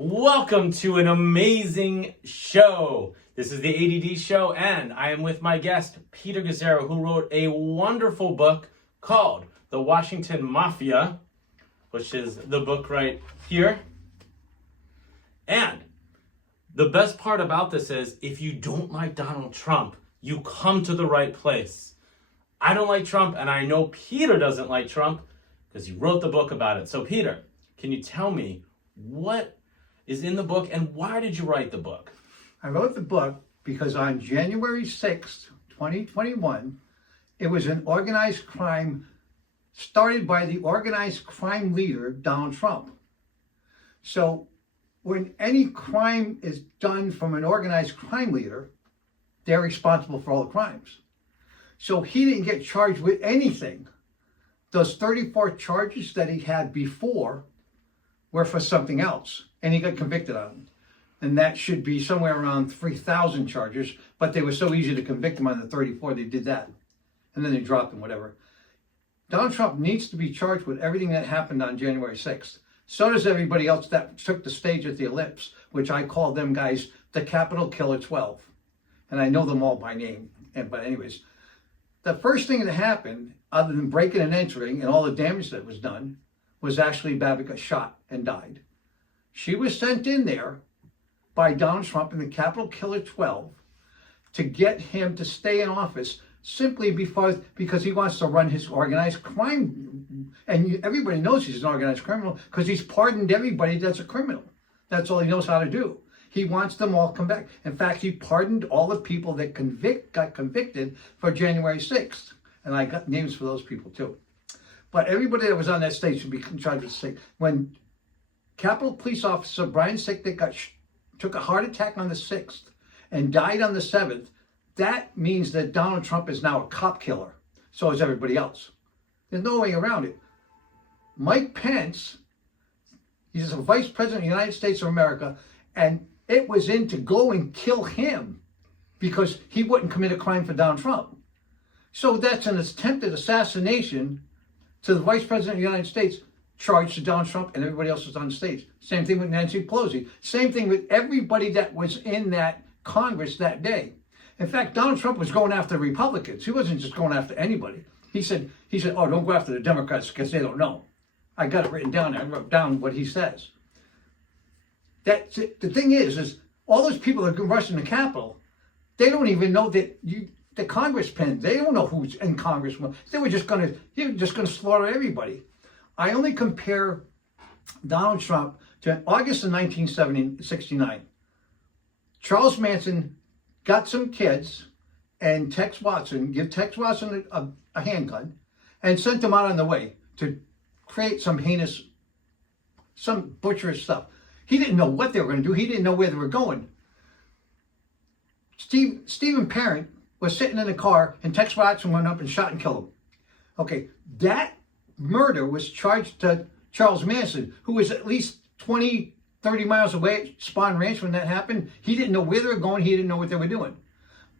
Welcome to an amazing show. This is the ADD show, and I am with my guest, Peter Gazerro, who wrote a wonderful book called The Washington Mafia, which is the book right here. And the best part about this is, if you don't like Donald Trump, you come to the right place. I don't like Trump, and I know Peter doesn't like Trump because he wrote the book about it. So Peter, can you tell me what is in the book and why did you write the book? I wrote the book because on January 6th, 2021, it was an organized crime started by the organized crime leader, Donald Trump. So when any crime is done from an organized crime leader, they're responsible for all the crimes. So he didn't get charged with anything. Those 34 charges that he had before were for something else, and he got convicted on them. And that should be somewhere around 3,000 charges, but they were so easy to convict him on the 34, they did that. And then they dropped him, whatever. Donald Trump needs to be charged with everything that happened on January 6th. So does everybody else that took the stage at the Ellipse, which I call them guys the Capitol Killer 12. And I know them all by name. But anyways, the first thing that happened, other than breaking and entering and all the damage that was done, was actually Babbitt got shot and died. She was sent in there by Donald Trump and the Capitol Killer 12 to get him to stay in office simply because he wants to run his organized crime. And everybody knows he's an organized criminal because he's pardoned everybody that's a criminal. That's all he knows how to do. He wants them all come back. In fact, he pardoned all the people that got convicted for January 6th. And I got names for those people too. But everybody that was on that stage should be charged with state. When Capitol Police Officer Brian Sicknick took a heart attack on the 6th and died on the 7th, that means that Donald Trump is now a cop killer. So is everybody else. There's no way around it. Mike Pence, he's a vice president of the United States of America, and it was in to go and kill him because he wouldn't commit a crime for Donald Trump. So that's an attempted assassination to the Vice President of the United States, charged to Donald Trump and everybody else was on stage. Same thing with Nancy Pelosi. Same thing with everybody that was in that Congress that day. In fact, Donald Trump was going after Republicans. He wasn't just going after anybody. He said, oh, don't go after the Democrats because they don't know. I got it written down. I wrote down what he says. That's it. The thing is all those people that rush in the Capitol, they don't even know that the Congress pen, they don't know who's in Congress. They were just going to slaughter everybody. I only compare Donald Trump to August of 1969. Charles Manson got some kids and give Tex Watson a handgun and sent them out on the way to create some heinous, some butcherous stuff. He didn't know what they were going to do. He didn't know where they were going. Stephen Parent was sitting in the car and Tex Watson went up and shot and killed him. Okay, that murder was charged to Charles Manson, who was at least 20, 30 miles away at Spawn Ranch when that happened. He didn't know where they were going. He didn't know what they were doing.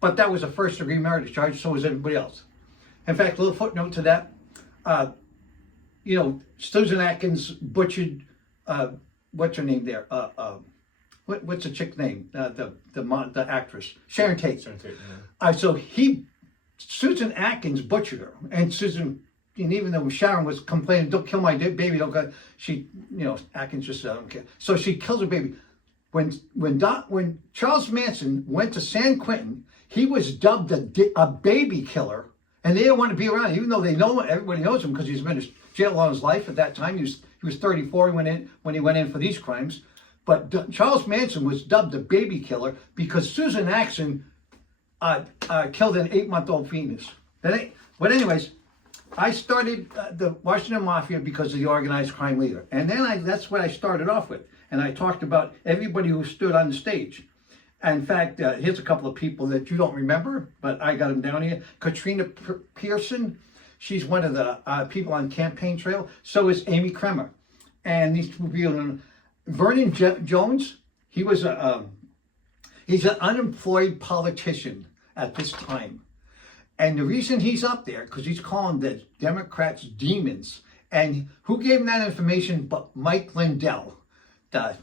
But that was a first-degree murder charge, so was everybody else. In fact, a little footnote to that, Susan Atkins butchered, what's her name there? What's the chick's name? The actress, Sharon Tate. So Susan Atkins butchered her, and even though Sharon was complaining, "Don't kill my baby," Atkins just said, "I don't care." So she kills her baby. When Charles Manson went to San Quentin, he was dubbed a baby killer, and they didn't want to be around, even though everybody knows him because he's been in jail all his life. At that time, he was 34 when he went in for these crimes. But Charles Manson was dubbed a baby killer because Susan Atkins killed an 8-month-old fetus. But anyways, I started the Washington Mafia because of the organized crime leader. And then that's what I started off with. And I talked about everybody who stood on the stage. In fact, here's a couple of people that you don't remember, but I got them down here. Katrina Pearson, she's one of the people on Campaign Trail. So is Amy Kremer. And these two people, Vernon Jones, he's an unemployed politician at this time. And the reason he's up there, because he's calling the Democrats demons. And who gave him that information but Mike Lindell, the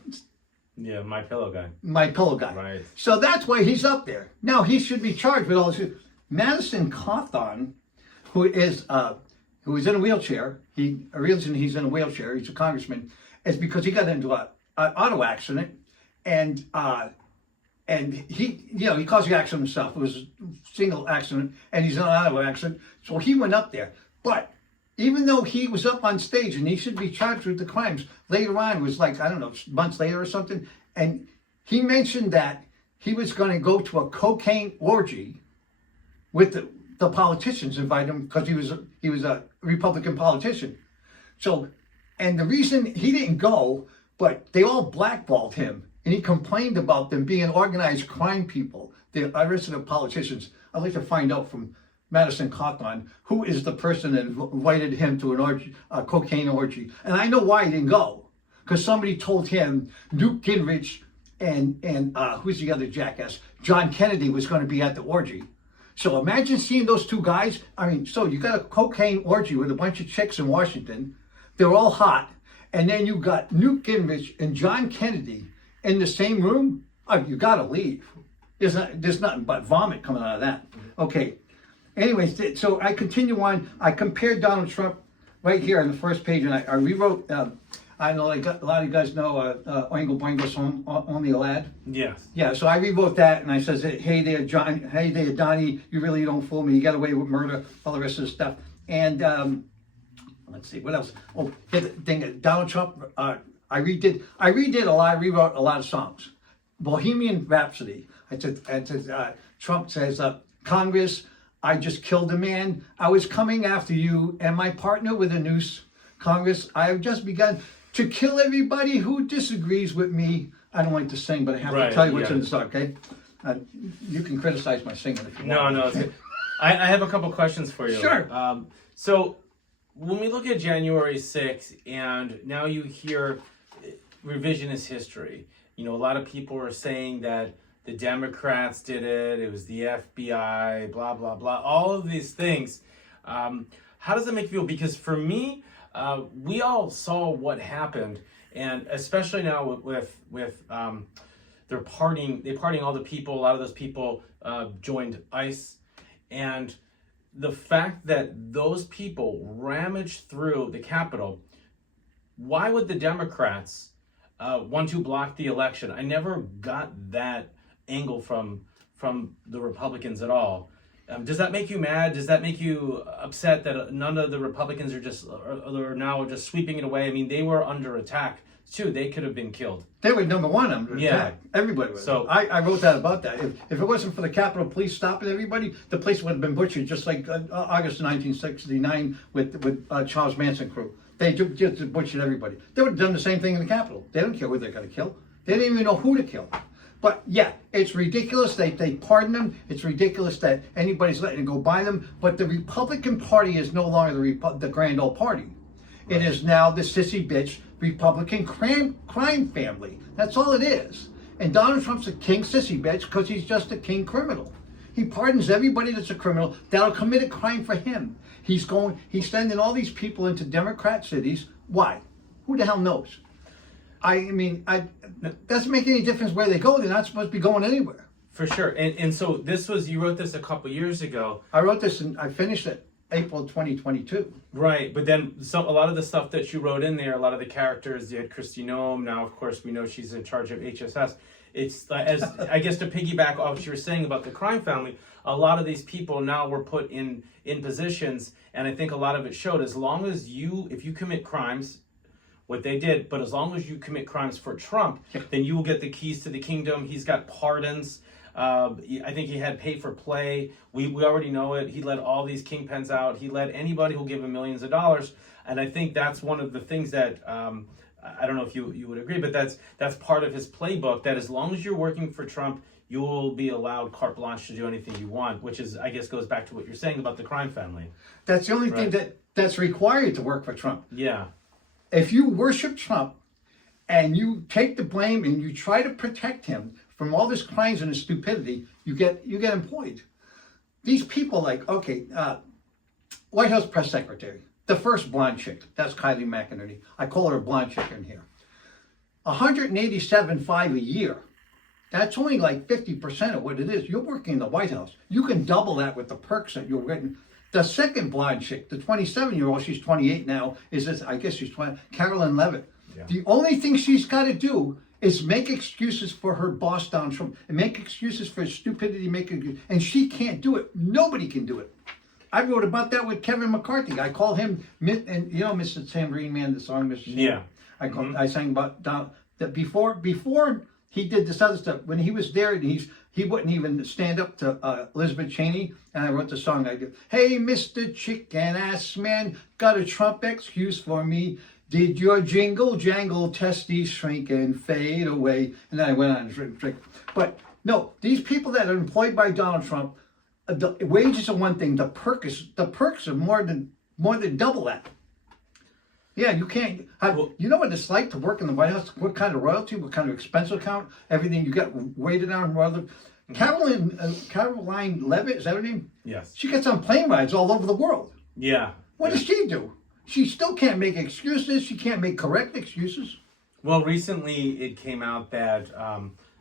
Yeah, my pillow guy. My pillow guy. Right. So that's why he's up there. Now he should be charged with all this. Madison Cawthon, who is in a wheelchair. The reason he's in a wheelchair, he's a congressman, is because he got into an auto accident, and he, he caused the accident himself. It was a single accident, and he's in an auto accident. So he went up there. But even though he was up on stage and he should be charged with the crimes, later on, it was like, I don't know, months later or something, and he mentioned that he was going to go to a cocaine orgy with the politicians, invite him, because he was a Republican politician. So, and the reason he didn't go, but they all blackballed him, and he complained about them being organized crime people. The rest of the politicians. I'd like to find out from Madison Cawthon who is the person that invited him to an orgy, a cocaine orgy, and I know why he didn't go, because somebody told him Newt Gingrich and who's the other jackass, John Kennedy, was going to be at the orgy. So imagine seeing those two guys. I mean, so you got a cocaine orgy with a bunch of chicks in Washington. They're all hot. And then you got Newt Gingrich and John Kennedy in the same room. Oh, you got to leave. There's nothing but vomit coming out of that. Okay. Anyways, so I continue on. I compared Donald Trump right here on the first page, and I rewrote. I know a lot of you guys know Oingo Boingo Only a Lad. Yes. Yeah, so I rewrote that, and I says, hey there, John, hey there, Donnie, you really don't fool me. You got away with murder, all the rest of the stuff. And let's see, what else? Oh, Donald Trump, I redid a lot, I rewrote a lot of songs. Bohemian Rhapsody. I said Trump says, Congress, I just killed a man. I was coming after you and my partner with a noose. Congress, I have just begun to kill everybody who disagrees with me. I don't like to sing, but I have to tell you what's in the song, okay? You can criticize my singing if you want. No, it's good. I have a couple questions for you. Sure. So when we look at January 6th, and now you hear revisionist history, a lot of people are saying that the Democrats did it was the FBI, blah, blah, blah, all of these things. How does that make you feel? Because for me, we all saw what happened, and especially now with they're pardoning all the people. A lot of those people joined ICE, and the fact that those people rummaged through the Capitol. Why would the Democrats want to block the election? I never got that angle from the Republicans at all. Does that make you mad? Does that make you upset that none of the Republicans are now just sweeping it away? I mean, they were under attack too. They could have been killed. They were number one under attack. Everybody was. So I wrote that about that. If it wasn't for the Capitol Police stopping everybody, the place would have been butchered, just like August 1969 with Charles Manson crew. They just butchered everybody. They would have done the same thing in the Capitol. They don't care who they're going to kill. They didn't even know who to kill. But yeah, it's ridiculous they pardon them. It's ridiculous that anybody's letting it go by them. But the Republican Party is no longer the grand old party. It is now the sissy bitch Republican crime family. That's all it is. And Donald Trump's a king sissy bitch because he's just a king criminal. He pardons everybody that's a criminal that'll commit a crime for him. He's sending all these people into Democrat cities. Why? Who the hell knows? I mean, it doesn't make any difference where they go. They're not supposed to be going anywhere. For sure. And so you wrote this a couple years ago. I wrote this and I finished it April 2022. Right. But then a lot of the stuff that you wrote in there, a lot of the characters, you had Kristi Noem. Now, of course, we know she's in charge of HSS. It's, as I guess, to piggyback off what you were saying about the crime family, a lot of these people now were put in positions. And I think a lot of it showed, as long as if you commit crimes, what they did, but as long as you commit crimes for Trump, then you will get the keys to the kingdom. He's got pardons. I think he had pay for play. We already know it. He let all these kingpins out. He let anybody who'll give him millions of dollars. And I think that's one of the things that, I don't know if you would agree, but that's part of his playbook, that as long as you're working for Trump, you will be allowed carte blanche to do anything you want, which is, I guess, goes back to what you're saying about the crime family. That's the only thing that's required to work for Trump. Yeah. If you worship Trump and you take the blame and you try to protect him from all this crimes and his stupidity, you get employed. These people White House press secretary, the first blonde chick, that's Kylie McEnany. I call her a blonde chick in here. 187.5 a year. That's only like 50% of what it is. You're working in the White House. You can double that with the perks that you're getting. The second blonde chick, the 27-year-old, she's 28 now, is this, I guess she's 20, Carolyn Levitt. Yeah. The only thing she's got to do is make excuses for her boss Donald Trump and make excuses for his stupidity, and she can't do it. Nobody can do it. I wrote about that with Kevin McCarthy. I call him, and you know, Mr. Tambourine Man, the song, Mr. Yeah. I sang about Donald, that before he did this other stuff. When he was there, and he wouldn't even stand up to Elizabeth Cheney. And I wrote the song. I go, "Hey, Mr. Chicken Ass Man, got a Trump excuse for me? Did your jingle jangle testes shrink and fade away?" And then I went on and drink. But no, these people that are employed by Donald Trump, the wages are one thing. The perks are more than double that. Yeah, you can't. You know what it's like to work in the White House? What kind of royalty? What kind of expense account? Everything you get weighted on. Royalty. Caroline Levitt, is that her name? Yes. She gets on plane rides all over the world. Yeah. What does she do? She still can't make excuses. She can't make correct excuses. Well, recently it came out that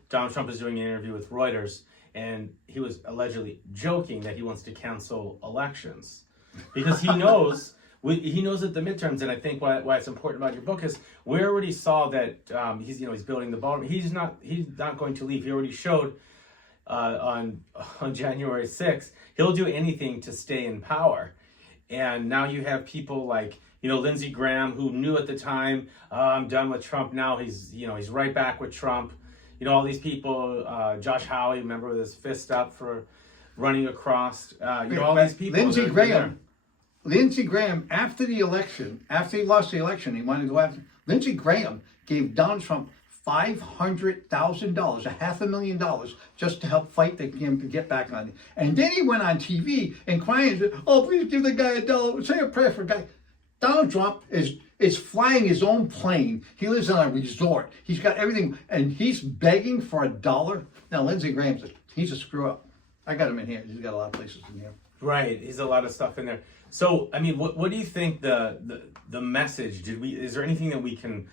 Donald Trump is doing an interview with Reuters, and he was allegedly joking that he wants to cancel elections because he knows. He knows at the midterms, and I think why it's important about your book is we already saw that he's building the ballroom. He's not going to leave. He already showed on January 6th he'll do anything to stay in power. And now you have people like Lindsey Graham, who knew at the time, I'm done with Trump now. He's right back with Trump. All these people, Josh Hawley, remember, with his fist up for running across. All these people. Lindsey Graham, after he lost the election, he wanted to go after. Lindsey Graham gave Donald Trump $500,000, $500,000, just to help fight him to get back on it. And then he went on TV and crying, "Oh, please give the guy a dollar. Say a prayer for the guy." Donald Trump is flying his own plane. He lives on a resort. He's got everything, and he's begging for $1. Now, Lindsey Graham's he's a screw up. I got him in here. He's got a lot of places in here. Right, he's a lot of stuff in there. So, I mean, what do you think the message? Is there anything that we can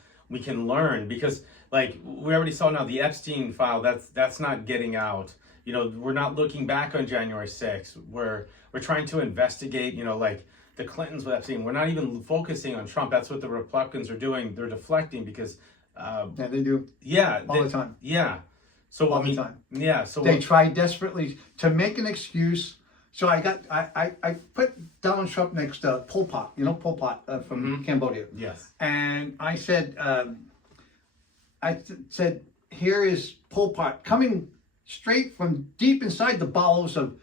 learn? Because, like, we already saw now the Epstein file. That's not getting out. We're not looking back on January 6th. We're trying to investigate. Like the Clintons with Epstein. We're not even focusing on Trump. That's what the Republicans are doing. They're deflecting because. Yeah, they do. Yeah, all the time. Yeah. So all the time. Yeah. So they try desperately to make an excuse. So I put Donald Trump next to Pol Pot, Pol Pot from Cambodia. Yes. And I said, here is Pol Pot coming straight from deep inside the bowels of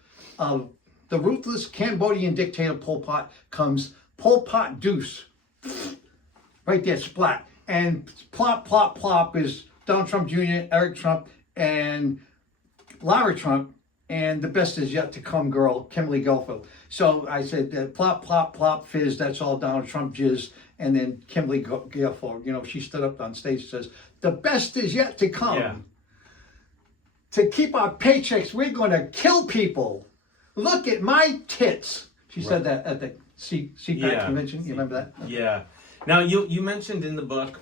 the ruthless Cambodian dictator Pol Pot comes Pol Pot Deuce. Right there, splat. And plop, plop, plop is Donald Trump Jr., Eric Trump, and Lara Trump. And the best is yet to come girl, Kimberly Guilfoyle. So I said, plop, plop, plop, fizz, that's all Donald Trump jizz. And then Kimberly Guilfoyle, she stood up on stage and says, the best is yet to come. Yeah. To keep our paychecks, we're going to kill people. Look at my tits. She said that at the CPAC convention. You remember that? Yeah. Now, you mentioned in the book,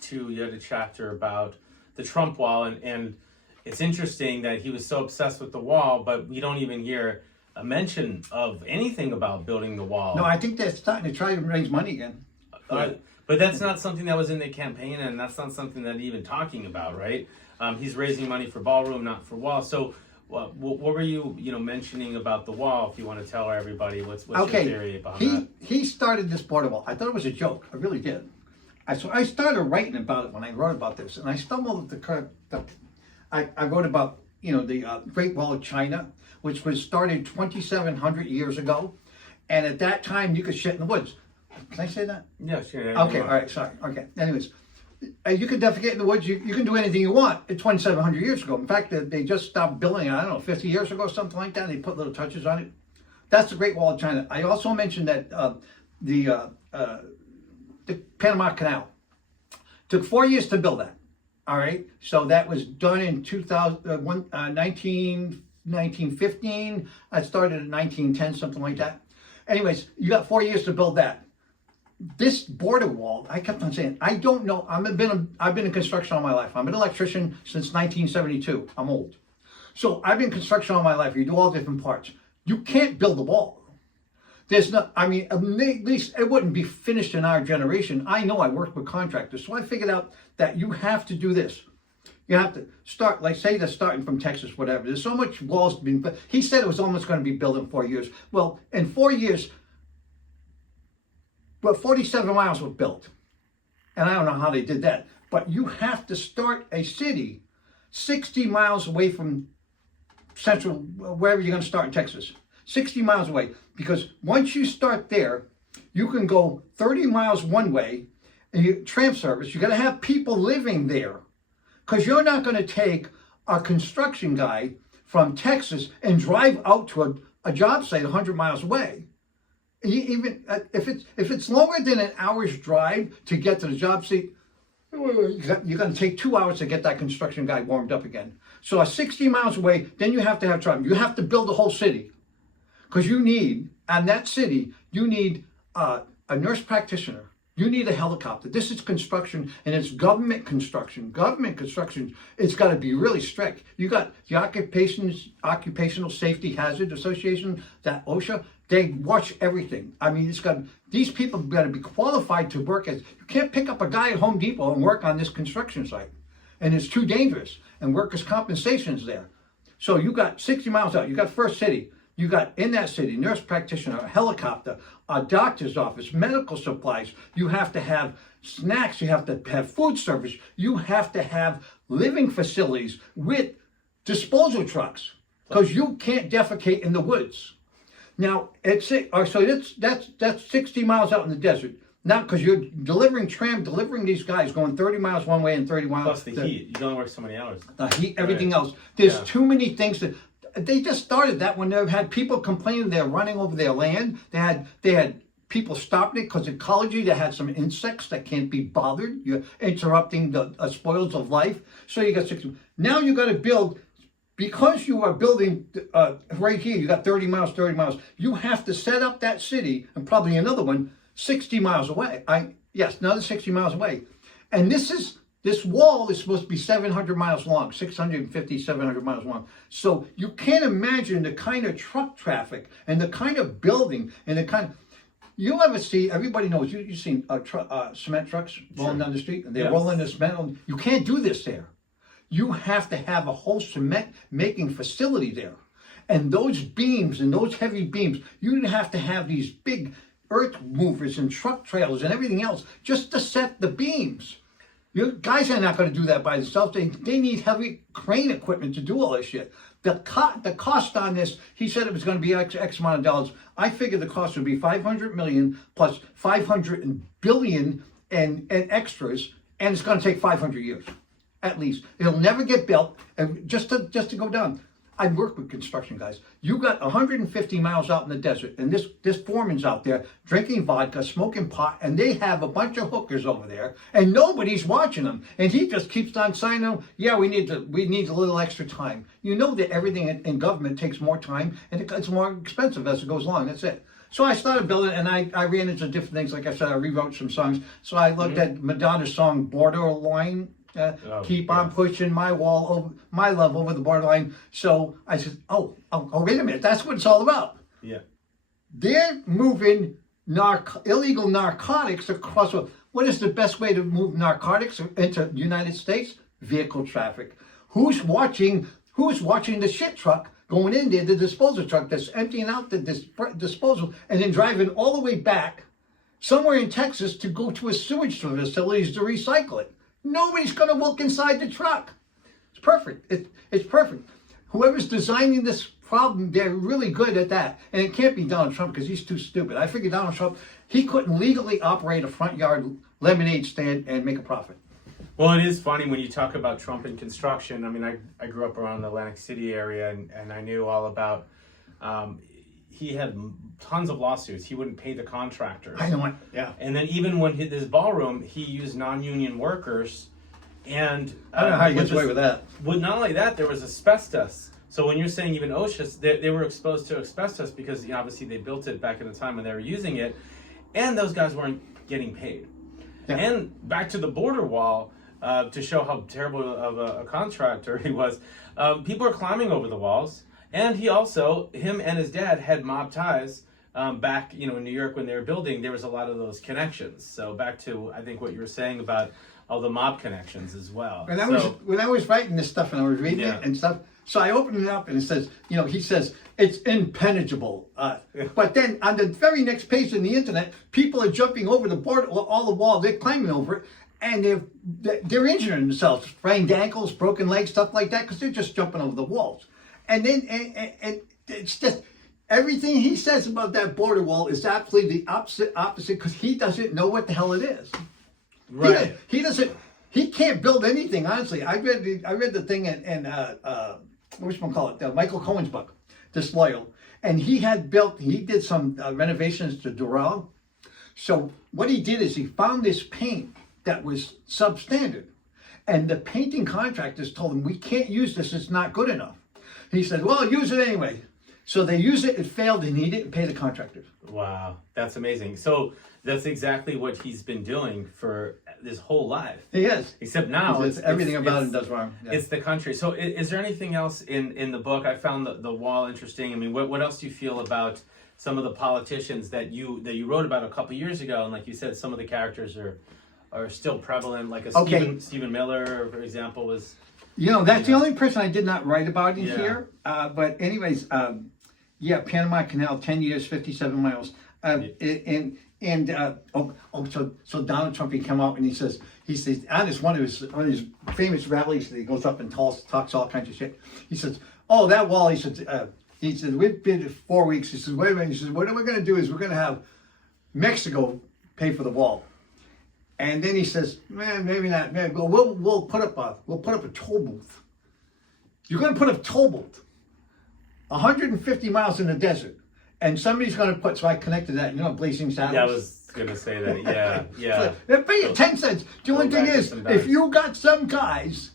too, you had a chapter about the Trump wall, and it's interesting that he was so obsessed with the wall, but we don't even hear a mention of anything about building the wall. No, I think they're starting to try to raise money again. But that's not something that was in the campaign, and that's not something that even talking about, right? He's raising money for ballroom, not for wall. So what were you mentioning about the wall, if you want to tell everybody what's your theory about that? He started this border wall. I thought it was a joke. I really did. So I started writing about it when I wrote about this, and I stumbled at I wrote about, the Great Wall of China, which was started 2,700 years ago. And at that time, you could shit in the woods. Can I say that? Yeah, sure. Okay, all right, sorry. Okay, anyways. You can defecate in the woods. You can do anything you want 2,700 years ago. In fact, they just stopped building it, 50 years ago, something like that. They put little touches on it. That's the Great Wall of China. I also mentioned that the Panama Canal took 4 years to build that. All right, so that was done in 1915. I started in 1910, something like that. Anyways, you got 4 years to build that. this border wall, I kept on saying, I don't know. I've been in construction all my life. I'm an electrician since 1972. I'm old. So I've been in construction all my life. You do all different parts. You can't build a wall. There's not, I mean, at least it wouldn't be finished in our generation. I know, I worked with contractors. So I figured out that you have to do this. You have to start, like say they're starting from Texas, whatever. There's so much walls being built. He said it was almost going to be built in 4 years. Well, in 4 years, but 47 miles were built. And I don't know how they did that. But you have to start a city 60 miles away from central, wherever you're going to start in Texas. 60 miles away. Because once you start there, you can go 30 miles one way, and you tram service. You got to have people living there. Because you're not going to take a construction guy from Texas and drive out to a job site 100 miles away. Even if it's longer than an hour's drive to get to the job site, you're going to take 2 hours to get that construction guy warmed up again. So 60 miles away, then you have to have traffic. You have to build a whole city. Because you need, and that city, you need a nurse practitioner. You need a helicopter. This is construction, and it's government construction. Government construction, it's got to be really strict. You got the Occupational Safety Hazard Association, that OSHA, they watch everything. I mean, these people got to be qualified to work as, you can't pick up a guy at Home Depot and work on this construction site. And it's too dangerous, and workers' compensation is there. So you got 60 miles out, you got First City. You got in that city, nurse practitioner, a helicopter, a doctor's office, medical supplies. You have to have snacks. You have to have food service. You have to have living facilities with disposal trucks because you can't defecate in the woods. Now, so that's 60 miles out in the desert. Now, because you're delivering these guys going 30 miles one way and 30 miles. Plus the heat. You can only work so many hours. The heat, everything else. There's too many things that. They just started that when they've had people complaining they're running over their land. They had people stopping it because ecology, they had some insects that can't be bothered. You're interrupting the spoils of life. So you got 60. Now you got to build, because you are building right here, you got 30 miles. You have to set up that city and probably another one 60 miles away. Another 60 miles away. And this wall is supposed to be 700 miles long, 650, 700 miles long. So you can't imagine the kind of truck traffic and the kind of building and the kind of, you'll ever see, everybody knows, you've seen cement trucks rolling down the street and they're rolling the cement. You can't do this there. You have to have a whole cement making facility there. And those beams and those heavy beams, you have to have these big earth movers and truck trailers and everything else just to set the beams. You guys are not going to do that by themselves. They need heavy crane equipment to do all this shit. The cost on this, he said it was going to be X amount of dollars. I figured the cost would be $500 million plus $500 billion and extras, and it's going to take 500 years, at least. It'll never get built, and just to go down. I work with construction guys. You got 150 miles out in the desert, and this foreman's out there drinking vodka, smoking pot, and they have a bunch of hookers over there, and nobody's watching them. And he just keeps on signing them. Yeah, we need a little extra time. You know that everything in government takes more time, and it's more expensive as it goes along. That's it. So I started building, and I ran into different things. Like I said, I rewrote some songs. So I looked at Madonna's song "Borderline." Keep on pushing my wall over my love over the borderline. So I said, oh, wait a minute. That's what it's all about. Yeah. They're moving illegal narcotics across. What is the best way to move narcotics into the United States? Vehicle traffic. Who's watching the shit truck going in there, the disposal truck that's emptying out the disposal and then driving all the way back somewhere in Texas to go to a sewage facilities to recycle it? Nobody's going to look inside the truck. It's perfect. It's perfect. Whoever's designing this problem, they're really good at that. And it can't be Donald Trump because he's too stupid. I figured Donald Trump, he couldn't legally operate a front yard lemonade stand and make a profit. Well, it is funny when you talk about Trump in construction. I mean, I grew up around the Atlantic City area, and I knew all about, he had tons of lawsuits. He wouldn't pay the contractors. I know it, yeah. And then even when this ballroom, he used non-union workers. And I don't know how he gets away with that. Well, not only that, there was asbestos. So when you're saying even OSHA, they were exposed to asbestos because obviously they built it back in the time when they were using it. And those guys weren't getting paid. Yeah. And back to the border wall, to show how terrible of a contractor he was, people are climbing over the walls. And him and his dad had mob ties back, in New York when they were building. There was a lot of those connections. So back to, I think, what you were saying about all the mob connections as well. When I was writing this stuff and I was reading it and stuff, so I opened it up and it says, he says, it's impenetrable. But then on the very next page on the internet, people are jumping over the board, all the walls, they're climbing over it, and they're injuring themselves, sprained ankles, broken legs, stuff like that, because they're just jumping over the walls. And then, and it's just, everything he says about that border wall is absolutely the opposite, because he doesn't know what the hell it is. Right. He can't build anything, honestly. I read the thing in Michael Cohen's book, Disloyal. And he did some renovations to Doral. So what he did is he found this paint that was substandard. And the painting contractors told him, we can't use this, it's not good enough. He said, well, use it anyway. So they used it, it failed, and he didn't pay the contractors. Wow, that's amazing. So that's exactly what he's been doing for his whole life. He is. Except now, everything about him does wrong. Yeah. It's the country. So is there anything else in the book? I found the wall interesting. I mean, what else do you feel about some of the politicians that you wrote about a couple years ago? And like you said, some of the characters are still prevalent. Like Stephen Miller, for example, was... that's the only person I did not write about in here. But anyways, Panama Canal, 10 years, 57 miles. So Donald Trump, he come out and he says on one of his famous rallies that he goes up and talks all kinds of shit. He says, "Oh, that wall." He said, "We've been 4 weeks." He says, "Wait a minute." He says, "What we're going to do is we're going to have Mexico pay for the wall." And then he says, "Man, maybe not. Man, we'll put up a toll booth. You're going to put up a toll booth, 150 miles in the desert, and somebody's going to put." So I connected that. Blazing Saddles. Yeah, I was going to say that. Yeah. So, pay you 10 cents. The only thing is, if you got some guys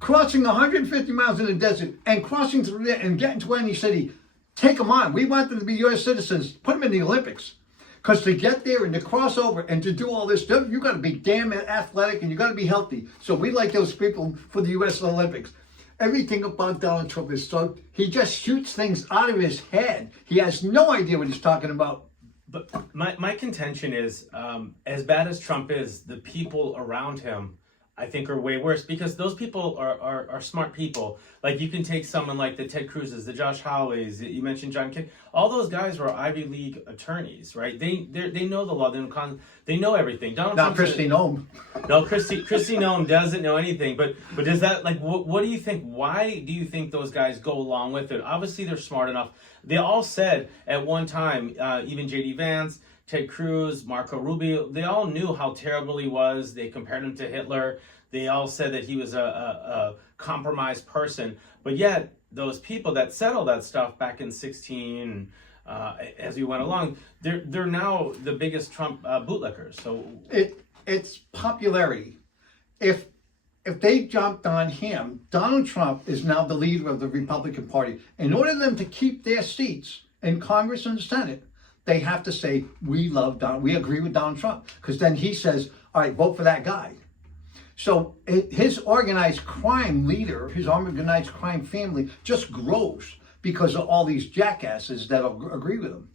crossing 150 miles in the desert and crossing through there and getting to any city, take them on. We want them to be U.S. citizens. Put them in the Olympics. Because to get there and to cross over and to do all this stuff, you got to be damn athletic and you got to be healthy. So we like those people for the U.S. Olympics. Everything about Donald Trump is so, he just shoots things out of his head. He has no idea what he's talking about. But my contention is, as bad as Trump is, the people around him, I think, are way worse, because those people are smart people. Like, you can take someone like the Ted Cruz's, the Josh Howeys, you mentioned John Kerry. All those guys were Ivy League attorneys, right? They know the law. They know everything. Donald Trump. Kristi Noem. No, Kristi Noem doesn't know anything. But does that, like, what do you think? Why do you think those guys go along with it? Obviously, they're smart enough. They all said at one time, even J.D. Vance, Ted Cruz, Marco Rubio, they all knew how terrible he was. They compared him to Hitler. They all said that he was a compromised person. But yet, those people that said all that stuff back in 2016, as we went along, they're now the biggest Trump bootlickers. So it's popularity. If they jumped on him, Donald Trump is now the leader of the Republican Party. In order for them to keep their seats in Congress and the Senate, they have to say, we agree with Donald Trump. Because then he says, all right, vote for that guy. So his organized crime leader, his organized crime family just grows because of all these jackasses that agree with him.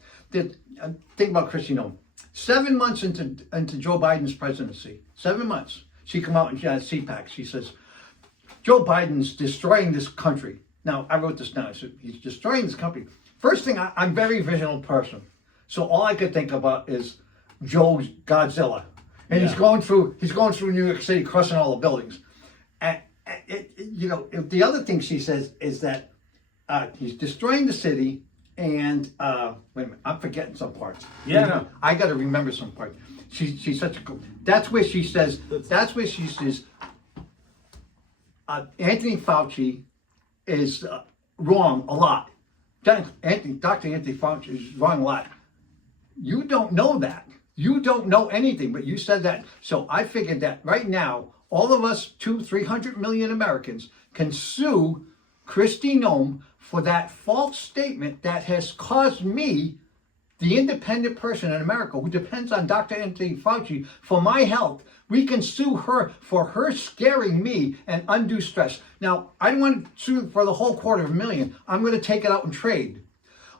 Think about Kristi Noem. 7 months into Joe Biden's presidency, 7 months, she come out and she had CPAC. She says, Joe Biden's destroying this country. Now, I wrote this down. I said, he's destroying this country. First thing, I'm a very visual person. So all I could think about is Joe's Godzilla. And he's going through New York City, crushing all the buildings. And the other thing she says is that he's destroying the city. And wait a minute, I'm forgetting some parts. Yeah, no. I got to remember some parts. She's such a cool. That's where she says. Anthony Fauci is wrong a lot. Dr. Anthony Fauci is wrong a lot. You don't know that. You don't know anything, but you said that. So I figured that right now, all of us 300 million Americans can sue Kristi Noem for that false statement that has caused me the independent person in America who depends on Dr. Anthony Fauci for my health, we can sue her for her scaring me and undue stress. Now, I don't want to sue for the whole $250,000. I'm going to take it out in trade.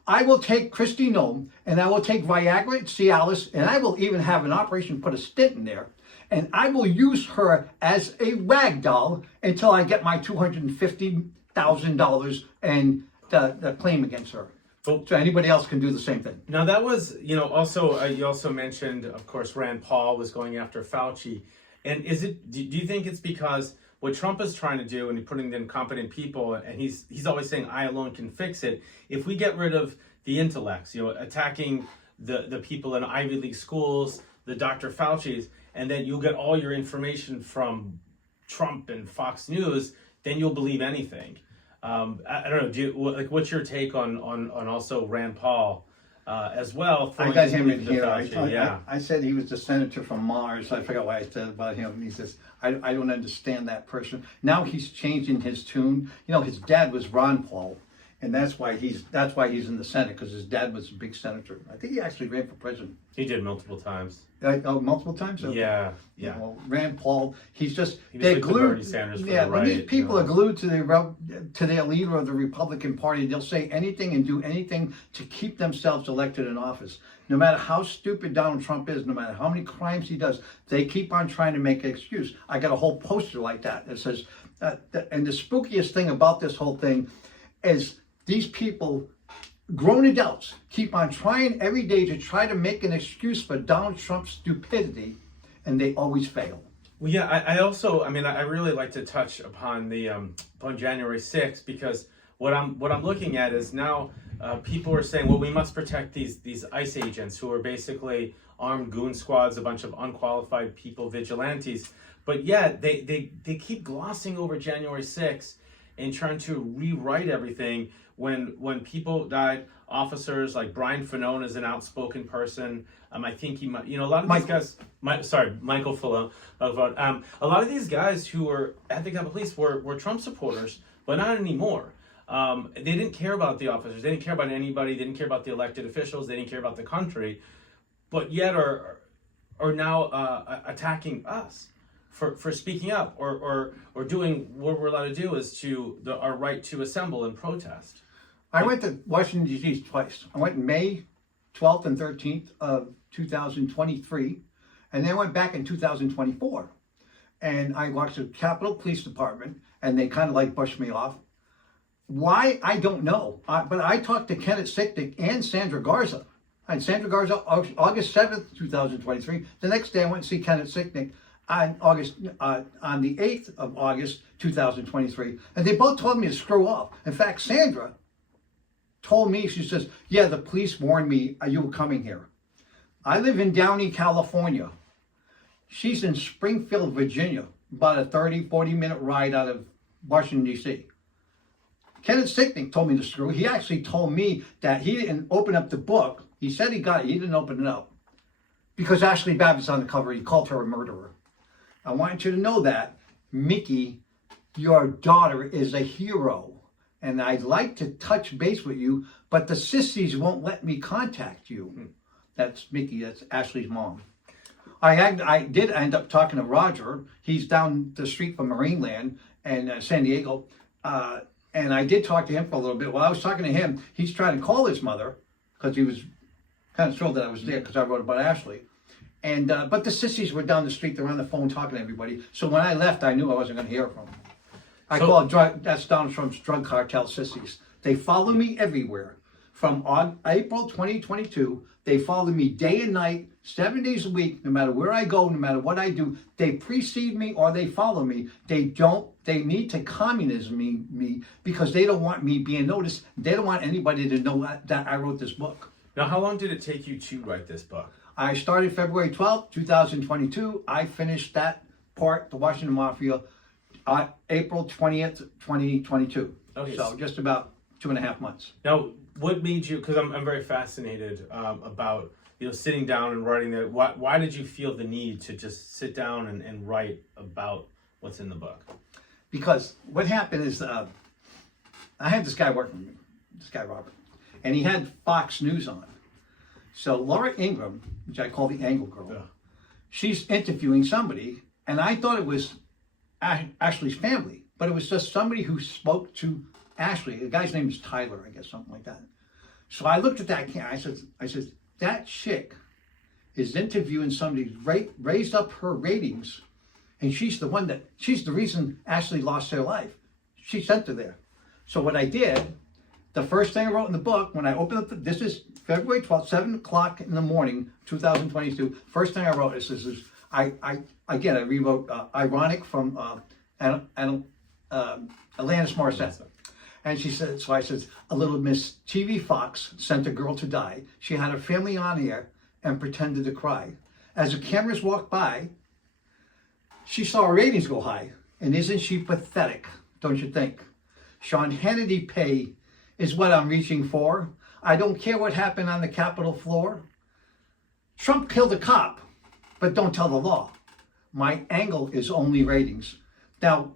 I will take Christy Nome, and I will take Viagra, Cialis, and I will even have an operation, put a stent in there, and I will use her as a rag doll until I get my $250,000 and the claim against her. So anybody else can do the same thing. Now that was, also you also mentioned, of course, Rand Paul was going after Fauci, and do you think it's because what Trump is trying to do, and he's putting in competent people, and he's always saying, I alone can fix it. If we get rid of the intellects, attacking the people in Ivy League schools, the Dr. Fauci's, and then you'll get all your information from Trump and Fox News, then you'll believe anything. I don't know. What's your take on also Rand Paul as well? I got him in here. I said he was the senator from Mars. I forgot what I said about him. And he says, I don't understand that person. Now he's changing his tune. His dad was Ron Paul, and that's why he's in the Senate, because his dad was a big senator. I think he actually ran for president. He did multiple times. Multiple times? Okay. Yeah. Well, Rand Paul, he was they're like glued. Bernie Sanders for the right, when these people are glued to their leader of the Republican Party, they'll say anything and do anything to keep themselves elected in office. No matter how stupid Donald Trump is, no matter how many crimes he does, they keep on trying to make an excuse. I got a whole poster like that that says, and the spookiest thing about this whole thing is these people, grown adults, keep on trying every day to try to make an excuse for Donald Trump's stupidity, and they always fail. Well, yeah, I really like to touch upon upon January 6th, because what I'm looking at is now people are saying, well, we must protect these ICE agents who are basically armed goon squads, a bunch of unqualified people, vigilantes, but yet they keep glossing over January 6th and trying to rewrite everything. When people died, officers like Brian Fanone is an outspoken person. I think he might, a lot of these guys, Michael Falone. A lot of these guys who were at the Capitol Police were Trump supporters, but not anymore. They didn't care about the officers. They didn't care about anybody. They didn't care about the elected officials. They didn't care about the country, but yet are now attacking us for speaking up or doing what we're allowed to do is our right to assemble and protest. I went to Washington, D.C. twice. I went in May 12th and 13th of 2023, and then I went back in 2024. And I watched the Capitol Police Department, and they kind of like pushed me off. Why? I don't know. But I talked to Kenneth Sicknick and Sandra Garza. And Sandra Garza, August 7th, 2023. The next day I went to see Kenneth Sicknick on the 8th of August, 2023. And they both told me to screw off. In fact, Sandra told me, she says, yeah, the police warned me you were coming here. I live in Downey, California. She's in Springfield, Virginia, about a 40-minute ride out of Washington, D.C. Kenneth Sicknick told me to screw. He actually told me that he didn't open up the book. He said he got it. He didn't open it up because Ashley Babbitt's on the cover. He called her a murderer. I want you to know that, Mickey, your daughter is a hero. And I'd like to touch base with you, but the sissies won't let me contact you. That's Mickey, that's Ashley's mom. I did end up talking to Roger. He's down the street from Marineland and San Diego. And I did talk to him for a little bit. While I was talking to him, he's trying to call his mother because he was kind of thrilled that I was there because I wrote about Ashley. And but the sissies were down the street. They're on the phone talking to everybody. So when I left, I knew I wasn't going to hear from them. That's Donald Trump's drug cartel sissies. They follow me everywhere. From April 2022, they follow me day and night, 7 days a week, no matter where I go, no matter what I do. They precede me or they follow me. They need to communism me because they don't want me being noticed. They don't want anybody to know that I wrote this book. Now, how long did it take you to write this book? I started February 12th, 2022. I finished that part, The Washington Mafia, April 20th, 2022. Okay. So just about 2.5 months. Now, what made you, because I'm very fascinated about sitting down and writing that. Why did you feel the need to just sit down and write about what's in the book? Because what happened is I had this guy working for me, this guy Robert, and he had Fox News on. So Laura Ingraham, which I call the Angle Girl, Yeah. she's interviewing somebody, and I thought it was Ashley's family, but it was just somebody who spoke to Ashley. The guy's name is Tyler, I guess, something like that. So I looked at that camera. I said, that chick is interviewing somebody, raised up her ratings, and she's the reason Ashley lost her life. She sent her there. So what I did, the first thing I wrote in the book, when I opened up, this is February 12th, 7 o'clock in the morning, 2022. First thing I wrote is I rewrote Ironic from Alanis Morissette. And she said, so I said, a little Miss TV Fox sent a girl to die. She had her family on air and pretended to cry. As the cameras walked by, she saw her ratings go high. And isn't she pathetic, don't you think? Sean Hannity pay is what I'm reaching for. I don't care what happened on the Capitol floor. Trump killed a cop, but don't tell the law. My angle is only ratings. Now,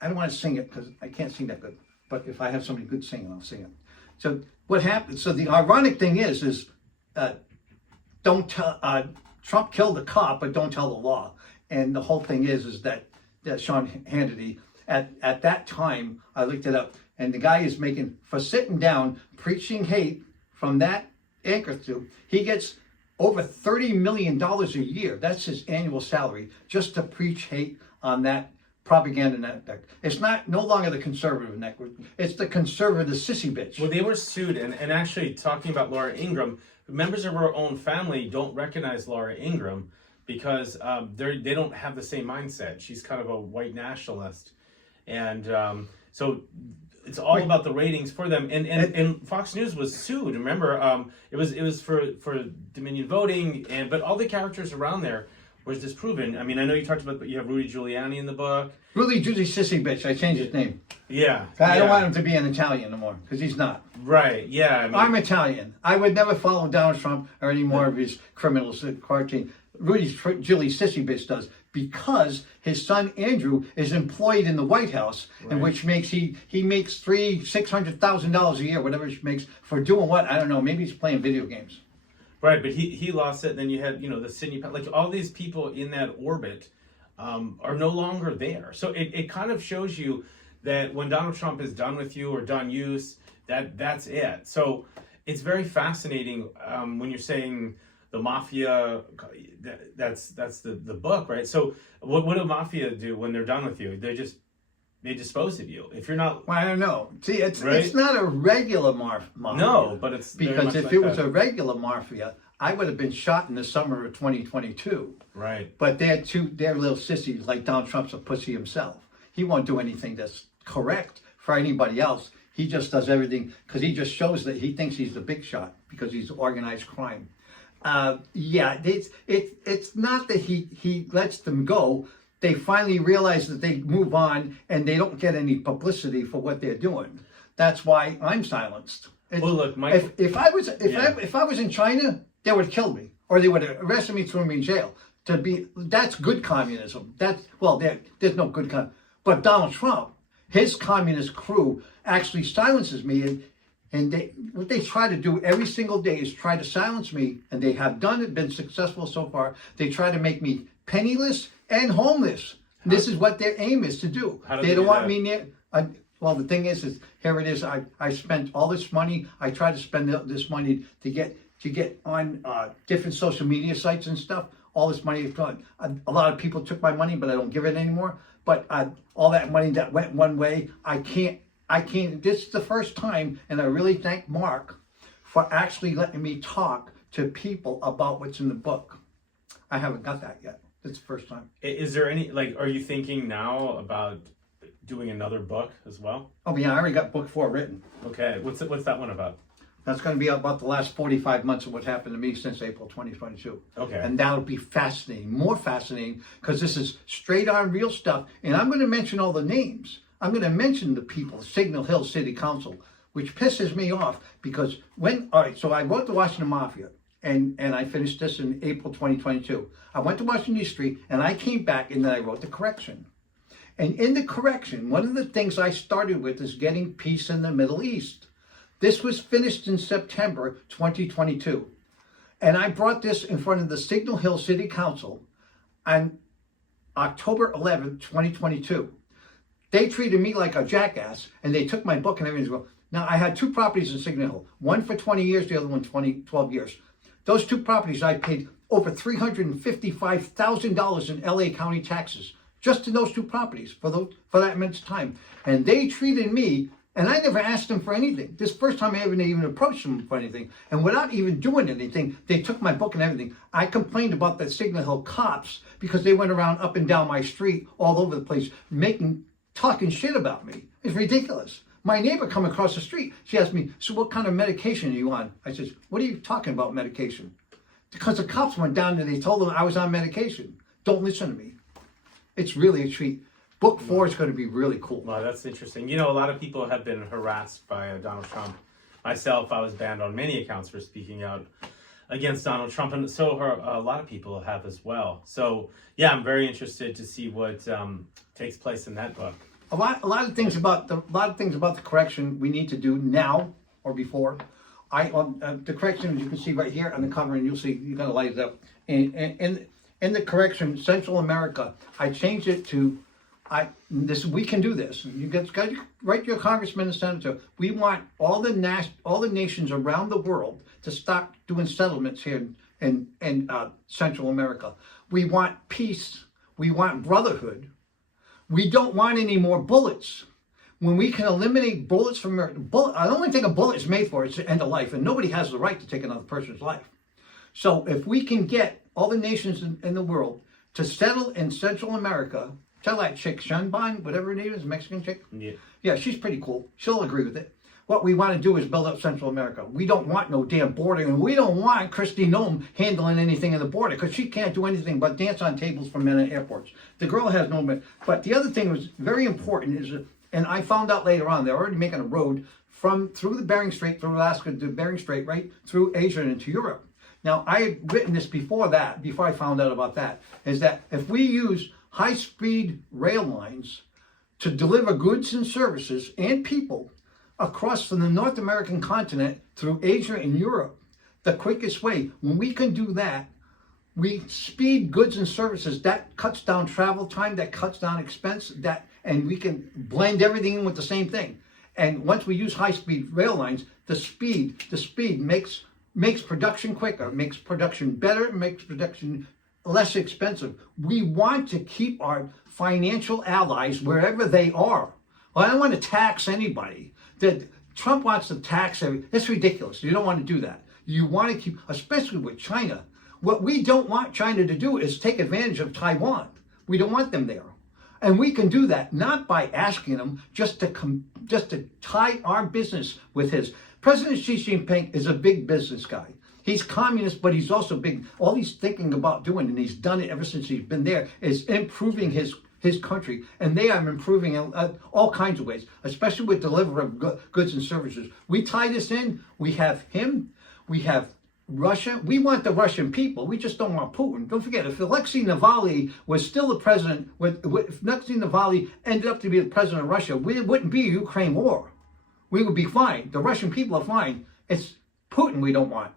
I don't want to sing it because I can't sing that good. But if I have somebody good singing, I'll sing it. So what happened? So the ironic thing is don't tell. Trump killed a cop, but don't tell the law. And the whole thing is that Sean Hannity at that time, I looked it up, and the guy is making, for sitting down preaching hate from that anchor to, he gets over $30 million a year. That's his annual salary just to preach hate on that propaganda network. It's no longer the conservative network. It's the conservative sissy bitch. Well, they were sued, and actually talking about Laura Ingraham, members of her own family don't recognize Laura Ingraham because they don't have the same mindset. She's kind of a white nationalist, and so it's all about the ratings for them. And Fox News was sued. Remember, it was for Dominion voting, but all the characters around there was disproven. I mean, I know you talked about, but you have Rudy Giuliani in the book. Rudy Sissy bitch. I changed his name. Yeah. I don't want him to be an Italian anymore because he's not. Right. Yeah. I mean, I'm Italian. I would never follow Donald Trump or any more of his criminals cartoon. Rudy Giuliani Sissy bitch does because his son Andrew is employed in the White House, right. And which makes he makes $600,000 a year, whatever he makes for doing what? I don't know. Maybe he's playing video games. Right, but he lost it. And then you had, the Sidney, like all these people in that orbit are no longer there. So it kind of shows you that when Donald Trump is done with you or done use, that's it. So it's very fascinating when you're saying the mafia. That's the book, right? So what do mafia do when they're done with you? They dispose of you. If you're not... Well, I don't know. See, it's not a regular mafia. No, but it's... Because if it was a regular mafia, I would have been shot in the summer of 2022. Right. But they're little sissies, like Donald Trump's a pussy himself. He won't do anything that's correct for anybody else. He just does everything because he just shows that he thinks he's the big shot because he's organized crime. It's not that he lets them go. They finally realize that they move on and they don't get any publicity for what they're doing. That's why I'm silenced. Well, look, Michael, if I was in China, they would have killed me or they would have arrested me, thrown me in jail. That's good communism. There's no good communism. But Donald Trump, his communist crew actually silences me, and what they try to do every single day is try to silence me, and they have been successful so far. They try to make me penniless and homeless. This is what their aim is to do. They don't want me near. Well, the thing is here it is. I spent all this money. I tried to spend this money to get on different social media sites and stuff. All this money is gone. A lot of people took my money, but I don't give it anymore. But all that money that went one way, I can't. This is the first time, and I really thank Mark for actually letting me talk to people about what's in the book. I haven't got that yet. It's the first time. Is there any, are you thinking now about doing another book as well? Oh, yeah, I already got book 4 written. Okay, what's that one about? That's going to be about the last 45 months of what's happened to me since April 2022. Okay. And that'll be fascinating, more fascinating, because this is straight on real stuff. And I'm going to mention all the names. I'm going to mention the people, Signal Hill City Council, which pisses me off because so I wrote the Washington Mafia. And I finished this in April 2022. I went to Washington, D.C., and I came back, and then I wrote the correction. And in the correction, one of the things I started with is getting peace in the Middle East. This was finished in September 2022. And I brought this in front of the Signal Hill City Council on October 11th, 2022. They treated me like a jackass, and they took my book and everything. Now, I had two properties in Signal Hill, one for 20 years, the other one 12 years. Those two properties, I paid over $355,000 in LA County taxes, just in those two properties for that immense time. And they treated me, and I never asked them for anything. This first time I ever even approached them for anything. And without even doing anything, they took my book and everything. I complained about the Signal Hill cops because they went around up and down my street all over the place, talking shit about me. It's ridiculous. My neighbor come across the street. She asked me, so what kind of medication are you on? I said, what are you talking about medication? Because the cops went down and they told them I was on medication. Don't listen to me. It's really a treat. Book 4 is going to be really cool. Wow, that's interesting. You know, a lot of people have been harassed by Donald Trump. Myself, I was banned on many accounts for speaking out against Donald Trump, and so a lot of people have as well. So, yeah, I'm very interested to see what takes place in that book. A lot of things about the correction we need to do now or before. The correction, as you can see right here on the cover, and you'll see you got to light it up. In the correction, Central America, I changed it to we can do this. You got to write to your congressman and senator. We want all the nations around the world to stop doing settlements here in Central America. We want peace. We want brotherhood. We don't want any more bullets. When we can eliminate bullets from the only thing a bullet is made for is to end a life, and nobody has the right to take another person's life. So if we can get all the nations in the world to settle in Central America, tell that chick, Shanban, whatever her name is, Mexican chick. Yeah, she's pretty cool. She'll agree with it. What we want to do is build up Central America. We don't want no damn border, and we don't want Kristi Noem handling anything in the border, because she can't do anything but dance on tables for men at airports. The girl has no... But the other thing was very important is, and I found out later on, they're already making a road through the Bering Strait, through Alaska to Bering Strait, right through Asia and into Europe. Now, I had written this before I found out about that, is that if we use high-speed rail lines to deliver goods and services and people across from the North American continent through Asia and Europe, the quickest way, when we can do that, we speed goods and services. That cuts down travel time, that cuts down expense, and we can blend everything in with the same thing. And once we use high-speed rail lines, the speed makes production quicker, makes production better, makes production less expensive. We want to keep our financial allies wherever they are. Well, I don't want to tax anybody. That Trump wants to tax everything. It's ridiculous. You don't want to do that. You want to keep, especially with China. What we don't want China to do is take advantage of Taiwan. We don't want them there. And we can do that not by asking them just to tie our business with his. President Xi Jinping is a big business guy. He's communist, but he's also big. All he's thinking about doing, and he's done it ever since he's been there, is improving his country. And they are improving in all kinds of ways, especially with delivery of goods and services. We tie this in. We have him. We have Russia. We want the Russian people. We just don't want Putin. Don't forget, if Alexei Navalny was still the president, if Alexei Navalny ended up to be the president of Russia, it wouldn't be a Ukraine war. We would be fine. The Russian people are fine. It's Putin we don't want.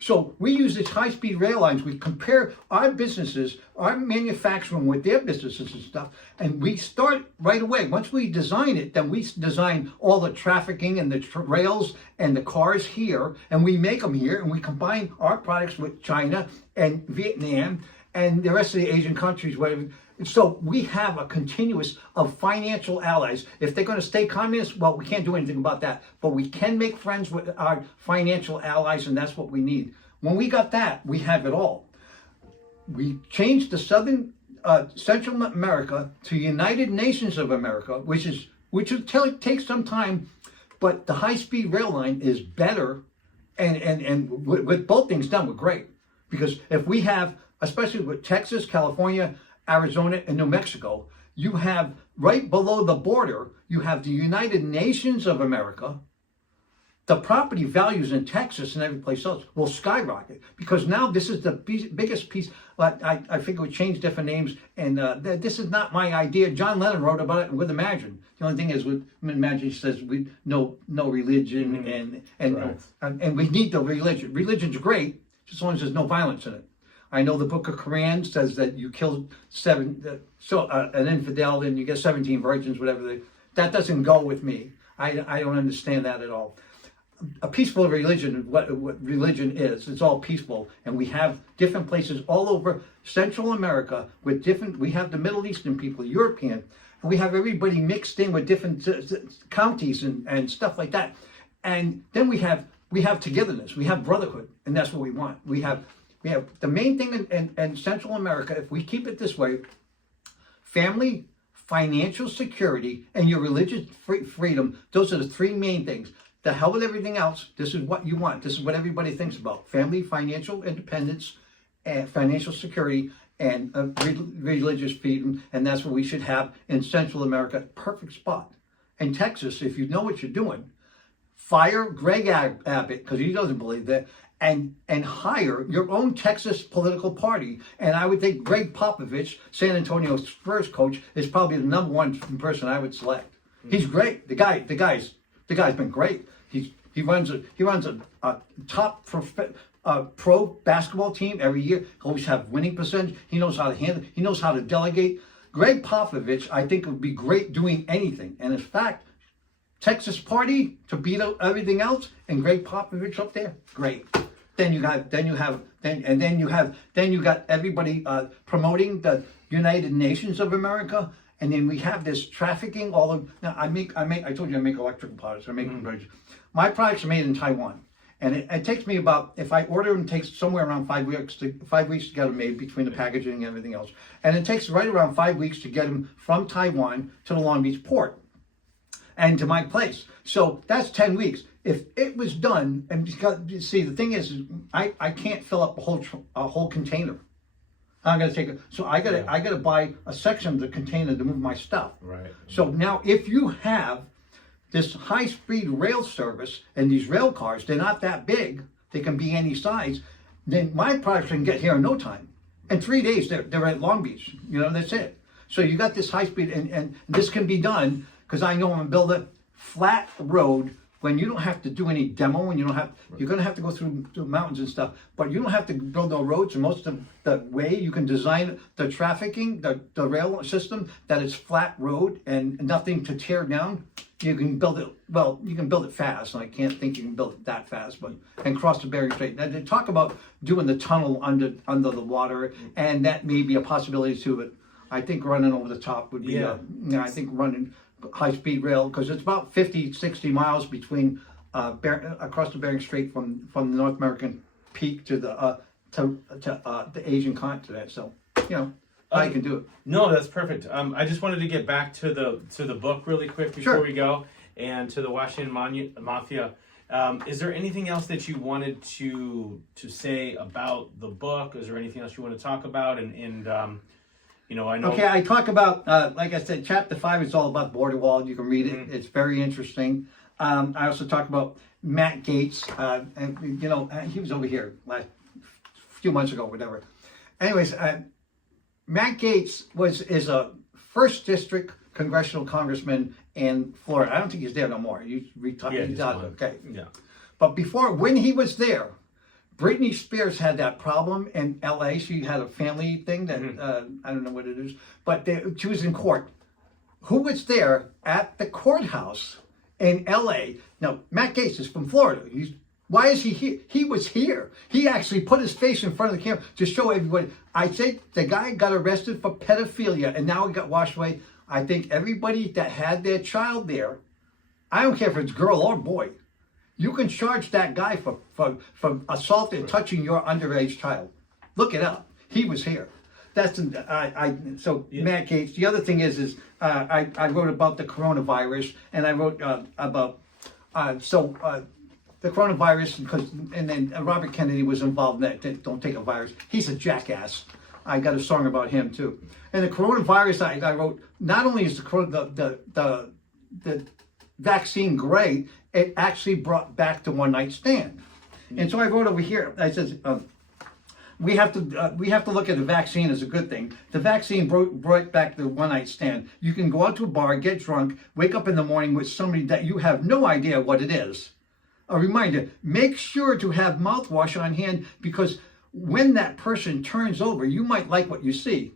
So we use these high-speed rail lines. We compare our businesses, our manufacturing with their businesses and stuff, and we start right away. Once we design it, then we design all the trafficking and the rails and the cars here, and we make them here, and we combine our products with China and Vietnam and the rest of the Asian countries, whatever. So we have a continuous of financial allies. If they're going to stay communist, well, we can't do anything about that. But we can make friends with our financial allies, and that's what we need. When we got that, we have it all. We changed the Central America to United Nations of America, which will take some time, but the high-speed rail line is better, and with both things done, we're great. Because if we have, especially with Texas, California, Arizona, and New Mexico, you have right below the border, you have the United Nations of America. The property values in Texas and every place else will skyrocket, because now this is the biggest piece. I think we changed different names, and this is not my idea. John Lennon wrote about it with Imagine. The only thing is with Imagine, he says no religion, and we need the religion. Religion's great. as long as there's no violence in it. I know the Book of Quran says that you killed an infidel and you get 17 virgins, whatever. That doesn't go with me. I don't understand that at all. A peaceful religion, what religion is, it's all peaceful. And we have different places all over Central America with different, we have the Middle Eastern people, European, and we have everybody mixed in with different counties and stuff like that. And then we have togetherness, we have brotherhood, and that's what we want. We have the main thing in Central America, if we keep it this way: family, financial security, and your religious freedom. Those are the three main things. The hell with everything else. This is what you want. This is what everybody thinks about: family, financial independence, and financial security, and religious freedom. And that's what we should have in Central America. Perfect spot. In Texas, if you know what you're doing, fire Greg Abbott, because he doesn't believe that, and hire your own Texas political party. And I would think Greg Popovich, San Antonio Spurs coach, is probably the number one person I would select. He's great. The guy's been great. He runs a top pro basketball team every year. He'll always have winning percentage. He knows how to handle. He knows how to delegate. Greg Popovich, I think, would be great doing anything. And in fact, Texas party to beat out everything else, and Greg Popovich up there, great. Then you got everybody promoting the United Nations of America, and then we have this trafficking all of. Now I told you I make electrical products. I make bridges. My products are made in Taiwan, and it takes me about, if I order them, it takes somewhere around 5 weeks to get them made between the packaging and everything else, and it takes right around 5 weeks to get them from Taiwan to the Long Beach port and to my place. So that's 10 weeks. If it was done, and because, see, the thing is, I can't fill up a whole container. I'm gonna take it. So I gotta buy a section of the container to move my stuff. Right. So now, if you have this high-speed rail service and these rail cars, they're not that big. They can be any size. Then my products can get here in no time. In 3 days, they're at Long Beach. You know, that's it. So you got this high-speed, and this can be done. Because I know I'm gonna build a flat road when you don't have to do any demo, and you're gonna have to go through mountains and stuff, but you don't have to build no roads. And most of the way you can design the trafficking, the rail system, that it's flat road and nothing to tear down. You can build it, well, you can build it fast, and I can't think you can build it that fast, and cross the Bering Strait. Now, they talk about doing the tunnel under the water, and that may be a possibility too, but I think running over the top would be, I think running high-speed rail, because it's about 50, 60 miles between across the Bering Strait from the North American peak to the Asian continent. So, you know, I can do it. No, that's perfect. I just wanted to get back to the book really quick before we go, and to the Washington Mafia. Is there anything else that you wanted to say about the book? Is there anything else you want to talk about? And you know, I know. Okay, I talk about, like I said, chapter 5 is all about border wall. You can read it. It's very interesting. I also talk about Matt Gaetz. And, you know, he was over here a few months ago, whatever. Anyways, Matt Gaetz is a 1st District congressional congressman in Florida. I don't think he's there no more. He's retired. He's okay. Yeah. But when he was there, Britney Spears had that problem in L.A. She had a family thing that, I don't know what it is, but she was in court. Who was there at the courthouse in L.A.? Now, Matt Gaetz is from Florida. Why is he here? He was here. He actually put his face in front of the camera to show everybody. I think the guy got arrested for pedophilia, and now he got washed away. I think everybody that had their child there, I don't care if it's girl or boy, you can charge that guy for assault and touching your underage child. Look it up. He was here. That's Matt Gaetz. The other thing is I wrote about the coronavirus, and I wrote about the coronavirus, because and then Robert Kennedy was involved in that. Don't take a virus. He's a jackass. I got a song about him too. And the coronavirus, I wrote, not only is the vaccine great, it actually brought back the one-night stand. And so I wrote over here, I said, we have to look at the vaccine as a good thing. The vaccine brought back the one-night stand. You can go out to a bar, get drunk, wake up in the morning with somebody that you have no idea what it is. A reminder, make sure to have mouthwash on hand because when that person turns over, you might like what you see.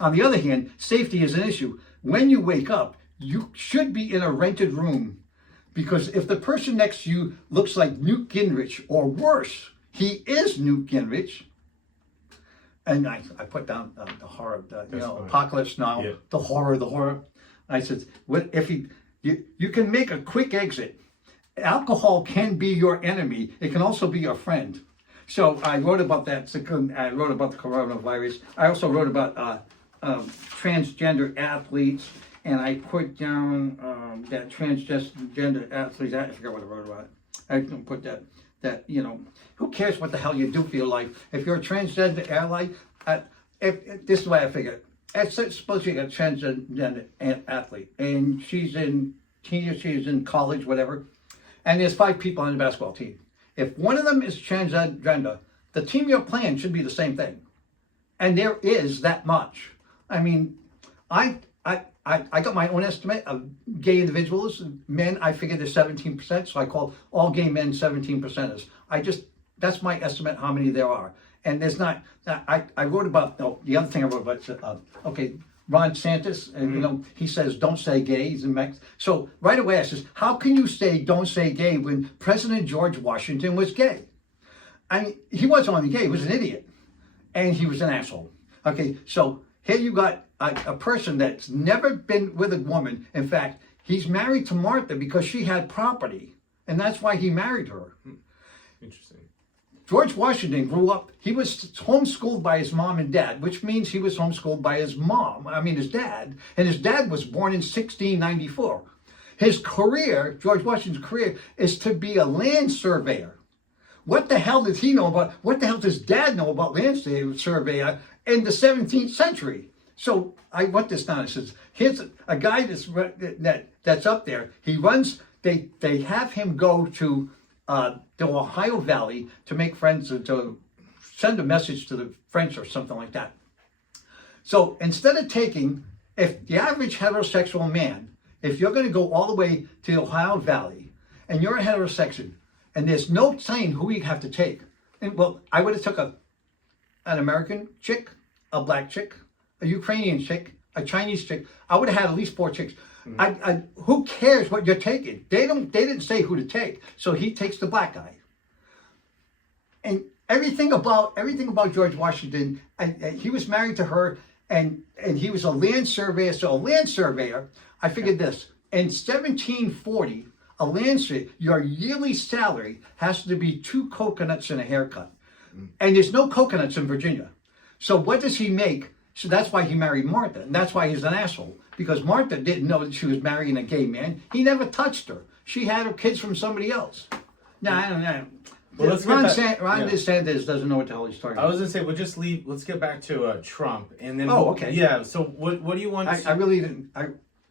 On the other hand, safety is an issue. When you wake up, you should be in a rented room because if the person next to you looks like Newt Gingrich or worse, he is Newt Gingrich. And I put down the horror, apocalypse now, yeah. the horror. I said, what if you can make a quick exit. Alcohol can be your enemy. It can also be your friend. So I wrote about that. I wrote about the coronavirus. I also wrote about transgender athletes, and I put down that transgender athletes. I forgot what I wrote about. I can put that who cares what the hell you do for your life? If you're a transgender ally, if this is the way I figure it. Suppose you're a transgender athlete, and she's in college, whatever, and there's 5 people on the basketball team. If one of them is transgender, the team you're playing should be the same thing. And there is that much. I mean, I got my own estimate of gay individuals. Men, I figured there's 17%, so I call all gay men 17%ers. That's my estimate how many there are. And there's not, I wrote about, the other thing I wrote about, Ron DeSantis, and he says, don't say gay, he's in Mexico. So right away I says, how can you say don't say gay when President George Washington was gay? I mean, he wasn't only gay, he was an idiot. And he was an asshole. Okay, so here you got a person that's never been with a woman. In fact, he's married to Martha because she had property. And that's why he married her. Interesting. George Washington grew up, he was homeschooled by his mom and dad, which means he was homeschooled by his dad. And his dad was born in 1694. His career, George Washington's career, is to be a land surveyor. What the hell does he know about, what the hell does dad know about land surveyor in the 17th century? So I wrote this down. It says, here's a guy that's up there. He runs, they have him go to the Ohio Valley to make friends, to send a message to the French or something like that. So instead of if the average heterosexual man, if you're going to go all the way to the Ohio Valley and you're a heterosexual and there's no saying who you have to take, and well, I would have took an American chick, a black chick, a Ukrainian chick, a Chinese chick. I would have had at least 4 chicks. Who cares what you're taking? They didn't say who to take, so he takes the black guy. And everything about George Washington, he was married to her, and he was a land surveyor. So a land surveyor, I figured this, in 1740, a land surveyor, your yearly salary has to be 2 coconuts and a haircut. And there's no coconuts in Virginia. So what does he make? So that's why he married Martha, and that's why he's an asshole. Because Martha didn't know that she was marrying a gay man. He never touched her. She had her kids from somebody else. No, I don't know. Well, Ron DeSantis doesn't know what the hell he's talking about. I was going to say, we'll just leave. Let's get back to Trump. And then okay. Yeah, so what do you want to I really didn't. I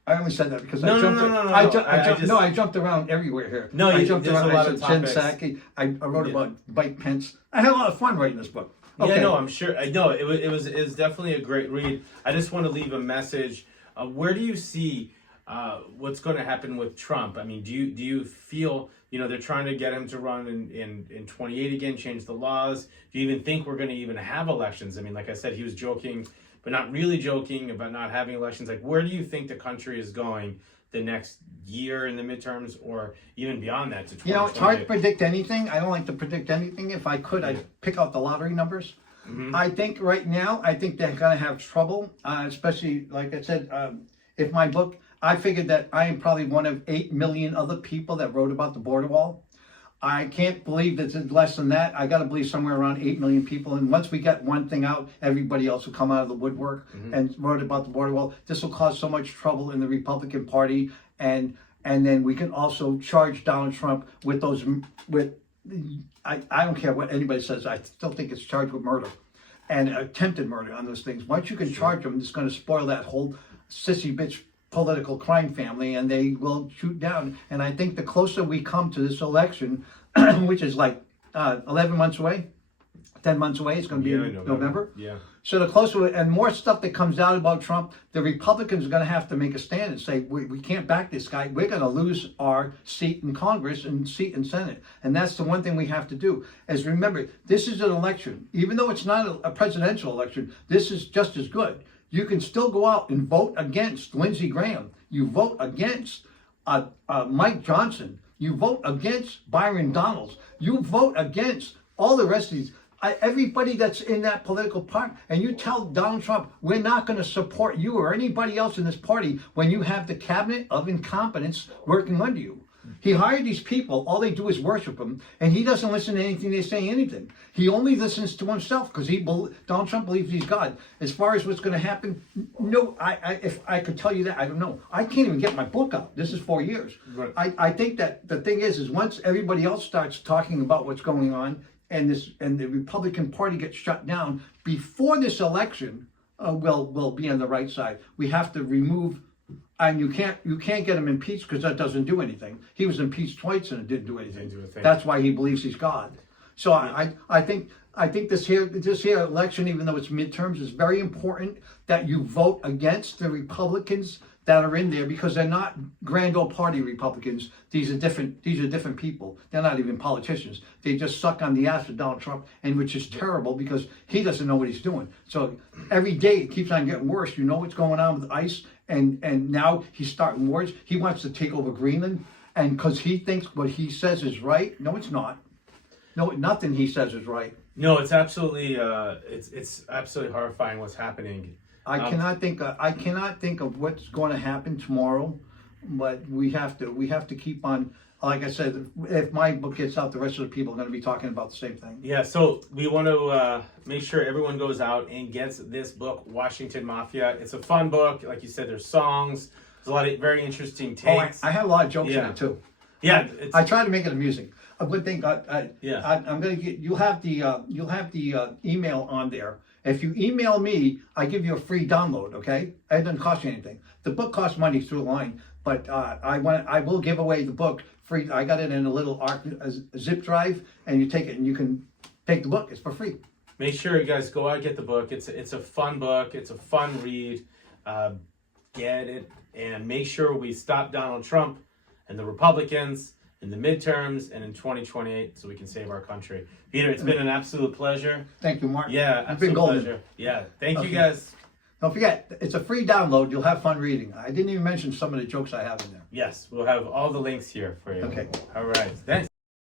only said that because I jumped around everywhere here. No, I jumped around. A lot of topics. Psaki. I wrote about Mike Pence. I had a lot of fun writing this book. Okay. Yeah, no, I'm sure. I know it was definitely a great read. I just want to leave a message. Where do you see what's going to happen with Trump? I mean, do you feel they're trying to get him to run in 28 again, change the laws? Do you even think we're going to even have elections? I mean, like I said, he was joking, but not really joking about not having elections. Like, where do you think the country is going the next year in the midterms, or even beyond that to 2020? It's hard to predict anything. I don't like to predict anything. If I could, I'd pick out the lottery numbers. Mm-hmm. I think right now, they're going to have trouble, especially, like I said, if my book, I figured that I am probably one of 8 million other people that wrote about the border wall. I can't believe that it's less than that. I got to believe somewhere around 8 million people. And once we get one thing out, everybody else will come out of the woodwork and wrote about the border wall. This will cause so much trouble in the Republican Party. And then we can also charge Donald Trump with those, I don't care what anybody says. I still think it's charged with murder and attempted murder on those things. Once you can charge them, it's going to spoil that whole sissy bitch political crime family, and they will shoot down. And I think the closer we come to this election, which is like 11 months away, 10 months away, it's going to be in November. Yeah. So the closer and more stuff that comes out about Trump, the Republicans are going to have to make a stand and say, we can't back this guy. We're going to lose our seat in Congress and seat in Senate. And that's the one thing we have to do. Is remember, this is an election. Even though it's not a presidential election, this is just as good. You can still go out and vote against Lindsey Graham. You vote against Mike Johnson. You vote against Byron Donalds. You vote against all the rest of these. Everybody that's in that political party, and you tell Donald Trump, we're not going to support you or anybody else in this party when you have the cabinet of incompetence working under you. He hired these people, all they do is worship him, and he doesn't listen to anything they say, anything. He only listens to himself because Donald Trump believes he's God. As far as what's going to happen, no, if I could tell you that, I don't know. I can't even get my book out. This is 4 years. Right. I think that the thing is once everybody else starts talking about what's going on, and the Republican Party gets shut down before this election, we'll be on the right side. We have to remove, and you can't get him impeached because that doesn't do anything. He was impeached twice and it didn't do anything. That's why he believes he's God. So I think this here election, even though it's midterms, is very important that you vote against the Republicans that are in there, because they're not grand old party Republicans. These are different people. They're not even politicians. They just suck on the ass of Donald Trump, and which is terrible because he doesn't know what he's doing. So every day it keeps on getting worse. You know what's going on with ICE, and now he's starting wars. He wants to take over Greenland, and because he thinks what he says is right. No, it's not. No, nothing he says is right. No, it's absolutely it's absolutely horrifying what's happening. I cannot think of what's going to happen tomorrow, but we have to keep on. Like I said, if my book gets out, the rest of the people are going to be talking about the same thing. Yeah, so we want to make sure everyone goes out and gets this book, Washington Mafia. It's a fun book. Like you said, there's songs. There's a lot of very interesting takes. I had a lot of jokes in it too. Yeah, I try to make it amusing. A good thing. I'm going to get. You'll have the email on there. If you email me, I give you a free download. Okay, it doesn't cost you anything. The book costs money through the line, but I will give away the book free. I got it in a little zip drive, and you take it and you can take the book. It's for free. Make sure you guys go out and get the book. It's a fun book. It's a fun read. Get it, and make sure we stop Donald Trump and the Republicans in the midterms and in 2028 so we can save our country. Peter, it's been an absolute pleasure. Thank you, Mark. Yeah, absolute pleasure. Yeah, thank you guys. Don't forget, it's a free download. You'll have fun reading. I didn't even mention some of the jokes I have in there. Yes, we'll have all the links here for you. Okay. All right. Thanks.